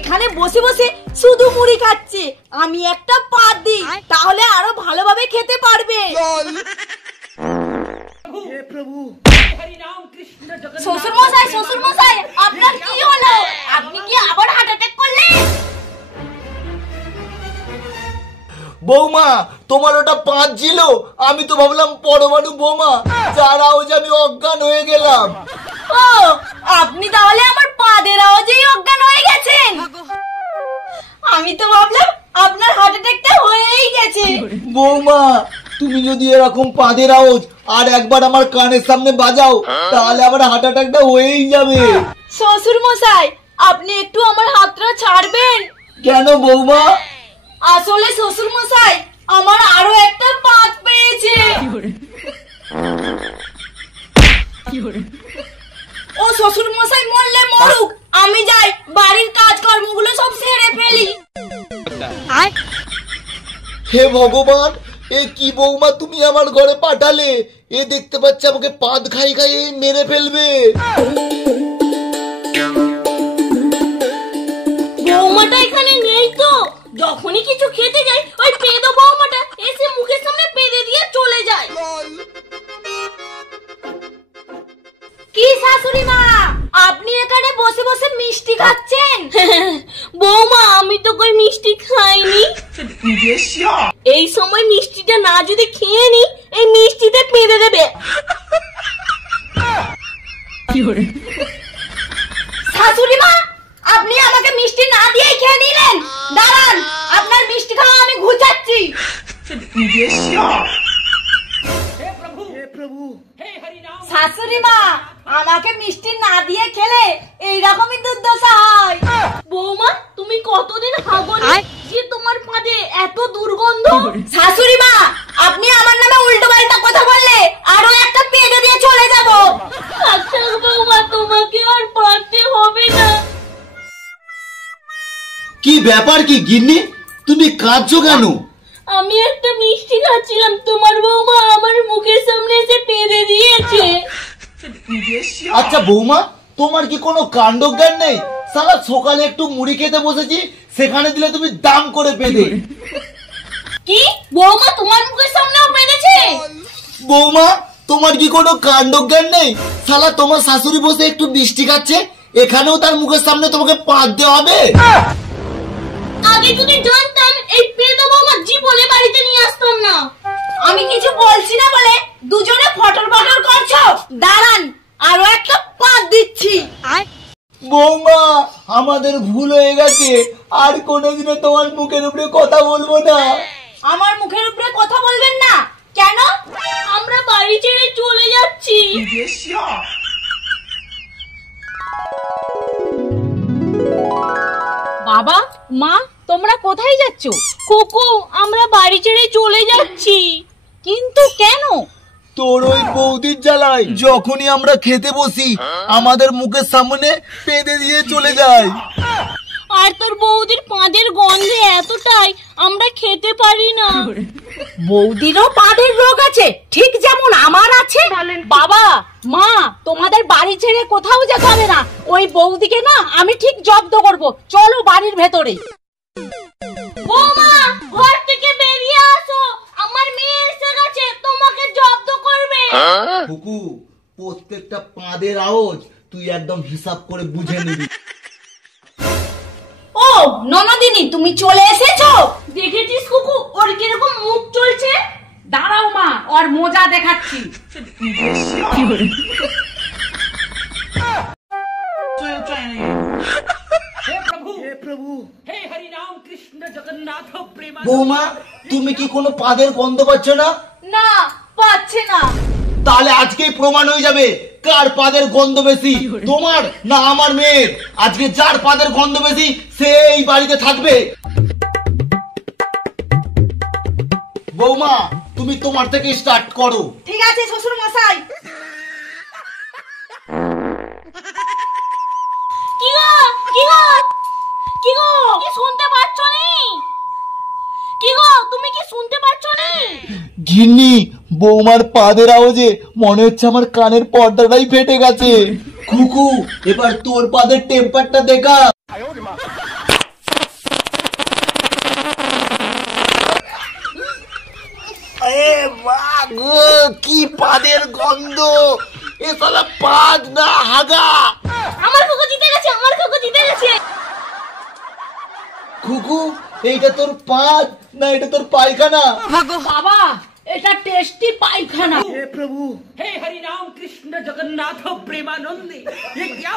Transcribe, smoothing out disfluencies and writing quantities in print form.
এখানে বসে বসে শুধু মুড়ি খাচ্ছে, আমি একটা পাত দিই, তাহলে আরো ভালোভাবে খেতে পারবে। শ্বশুর মশাই, শ্বশুর মশাই, আপনার কি হলো? আপনি কি আবার হার্ট অ্যাটাক করলেন? বৌমা, তোমার ওটা পাঁচ ছিল, আমি তো ভাবলাম পরমাণু বোমা, যার আওয়াজে আমি অজ্ঞান হয়ে গেলাম। ও, আপনি তাহলে আমার পাদের আওয়াজেই অজ্ঞান হয়ে গেছেন? আমি তো ভাবলাম আপনার হার্ট অ্যাটাকটা হয়েই গেছে। বৌমা, তুমি যদি এরকম পাদের আওয়াজ আর একবার আমার কানের সামনে বাজাও, তাহলে আমার হার্ট অ্যাটাকটা হয়েই যাবে। শ্বশুর মশাই, আপনি একটু আমার হাতটা ছাড়বেন? কেন বৌমা? আসলে শ্বশুর মশাই, আমার আরো একটা পাত পেয়েছে। ও শ্বশুর মশাই মরলে মরুক, আমি যাই বাড়ির কাজকর্মগুলো সব সেরে ফেলি। হে ভগবান, এ কি বৌমা তুমি আমার ঘরে পাঠালে? এ দেখতে পাচ্ছে আমাকে পাদ খাই খাই মেরে ফেলবে। বৌমাটা এখানে নেই তো, যখনই কিছু খেতে যাই ওই পেদো বৌমাটা এসে মুখের সামনে পেদে দিয়ে চলে যায়। কি শাশুড়ি মা, আপনি এখানে বসে বসে মিষ্টি খাচ্ছেন? বৌমা, আমি তো কই মিষ্টি খাইনি। এই সময় মিষ্টিটা না যদি খেয়ে নি, এই মিষ্টিতে পেদে দেবে। শাশুড়ি মা, আপনি আমাকে মিষ্টি না দিয়েই খেয়ে নিলেন। দাঁড়ান, আপনার মিষ্টি খাওয়া আমি ঘুচাচ্ছি। শাশুড়ি মা, আমাকে মিষ্টি না দিয়ে খেলে এইরকমই দুর্দশা হয়। বৌমা, তুমি কতদিন হাগনি যে তোমার পাদে এত দুর্গন্ধ? শাশুড়ি মা, আপনি আমার নামে উল্টো পাল্টা কথা বললে আরো একটা পেদে দিয়ে চলে যাব। আচ্ছা বৌমা, তোমাকে আর পারতে হবে না। কি ব্যাপার কি গিন্নি, তুমি কাঁদছো কেন? আমি একটা মিষ্টি খাচ্ছিলাম, তোমার বৌমা আমার মুখের সামনে এসে পেদে দিয়েছে। আচ্ছা বৌমা, তোমার কি কোনো কাণ্ডজ্ঞান নেই? সালা সকালে একটু মুড়ি খেতে বসেছি, সেখানে দিলে তুমি দাম করে পেদে। কি বৌমা তোমার মুখের সামনেও পেদেছে? বৌমা, তোমার কি কোনো কাণ্ডজ্ঞান নেই? সালা তোমার শাশুড়ি বসে একটু মিষ্টি খাচ্ছে, এখানেও তার মুখের সামনে তোমাকে পাত দেওয়া হবে? আগে যদি জানতাম এই পেদো বৌমা জীবনে বাড়িতে নিয়ে আসতাম না। আমি কিছু বলছি না বলে দুজনে ফটর ফটর করছো। দাঁড়ান, আরো একটা পাত দিচ্ছি। বৌমা, আমাদের ভুল হয়ে গেছে, আর কোনোদিনও তোমার মুখের উপরে কথা বলবো না। আমার মুখের উপরে কথা বলবেন না কেন? আমরা বাড়ি ছেড়ে চলে যাচ্ছি। বাবা মা, তোমরা কোথায় যাচ্ছ? কোকো, আমরা বাড়ি ছেড়ে চলে যাচ্ছি। কিন্তু কেন? তোর ওই বৌদির জ্বালায় যখনই আমরা খেতে বসি, আমাদের মুখের সামনে পেদে দিয়ে চলে যায়। আর তোর বৌদির পাদের গন্ধে এতটাই আমরা খেতে পারি না। বৌদিরও পাদের রোগ আছে, ঠিক যেমন আমার আছে। বাবা মা, তোমাদের বাড়ি ছেড়ে কোথাও যেতে হবে না। ওই বৌদিকে না আমি ঠিক জব্দ করব। চলো বাড়ির ভেতরে। বৌমা, ঘর থেকে বেরিয়ে আসো, আমার মেয়ে এসে গেছে, তোমাকে জব্দ করবে। কুকু, প্রত্যেকটা পাদের আওয়াজ তুই একদম হিসাব করে বুঝে নিবি। ও ননদিনী, তুমি চলে এসেছো? দেখেছিস কুকু ওর কিরকম মুখ চলছে? দাঁড়াও মা, ওর মজা দেখাচ্ছি। বৌমা, তুমি কি কোনো পাদের গন্ধ পাচ্ছ না? না, পাচ্ছে না। তাহলে আজকেই প্রমাণ হয়ে যাবে কার পাদের গন্ধ বেশি, তোমার না আমার মেয়ের। আজকে যার পাদের গন্ধ বেশি সেই বাড়িতে থাকবে। বৌমা, তুমি তোমার থেকে স্টার্ট করো। ঠিক আছে শ্বশুর মশাই। কি গো, কি গো, কি গো, কি শুনতে পাচ্ছ নি? কি গো, তুমি কি শুনতে পাচ্ছ নি? ঘিন্নি, বৌমার পাদের আওয়াজে মনে হচ্ছে আমার কানের পর্দাটাই ফেটে গেছে। কুকু, এবার তোর পাদের টেম্পারটা দেখা। কি পাদের গন্ধ, এ শালা পাদ না হাগা। আমার কুকু জিতে গেছে, আমার কুকু জিতে গেছে। কুকু এইটা তোর পাদ না এটা তোর পায়খানা? বাবা এটা টেস্টি পায়খানা। हे हरि राम कृष्ण जगन्नाथ प्रेमानंद, ये क्या